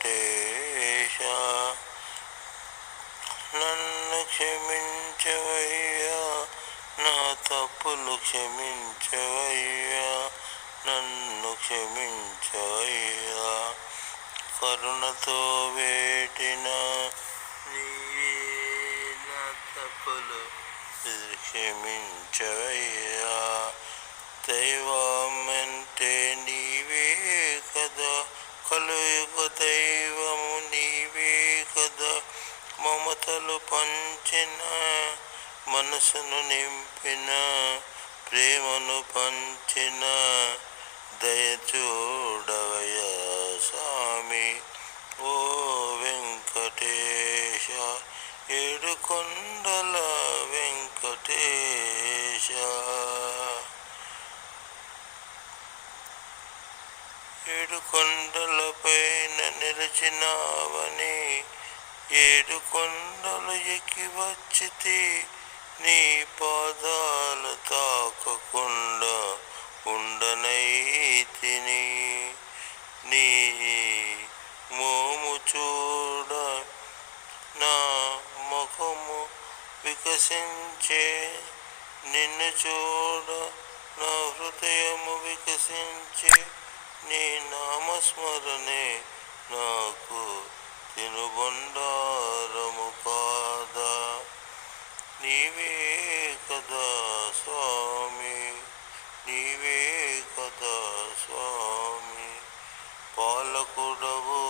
వెంకటేశ నన్ను క్షమించవయ్యా, నా తప్పులు క్షమించవయ్యా, నన్ను క్షమించవయ్యా. కరుణతో వేటిన నీవే నా తప్పులు క్షమించవయ్యా. దైవమంటే నీవే కదా, కలుయుగ దైవము నీవే కదా. మమతలు పంచిన, మనసును నింపిన, ప్రేమను పంచిన దయచూడవయ్యా స్వామి. ఓ వెంకటేశ, ఏడుకొండల వెంకటేశ. ఏడు కొండలపైన నిలిచినావని, ఏడు కొండలు ఎక్కి వచ్చితి, నీ పాదాలు తాకకుండా ఉండనైతిని. నీ మోము చూడ నా ముఖము వికసించే, నిన్ను చూడ నా హృదయము వికసించే. నీ నామస్మరణే నాకు తినుబండారము కాదా. నీవే కదా స్వామి, నీవే కదా స్వామి. పాలకుడవు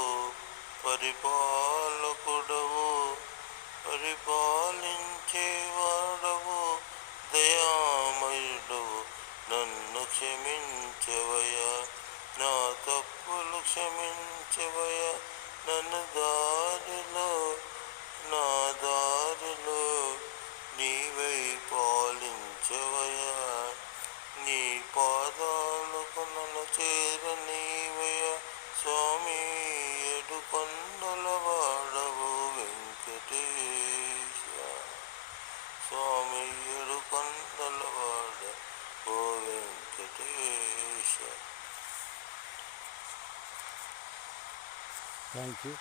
పరిపాలకుడవు, పరిపాలించేవాడవు, దయామయుడవు, నన్ను క్షమించవయ్యా, నా తప్పులు క్షమించవయ్యా. నన్ను దారిలో, నా దారిలో నీవై పాలించవయ్యా. నీ పాదాలకు నన్ను చేరనీవయ్యా స్వామి. ఏడు కొండల వాడవు వెంకటేశ స్వామి, ఏడు కొండల వాడ ఓ వెంకటేశ. Thank you.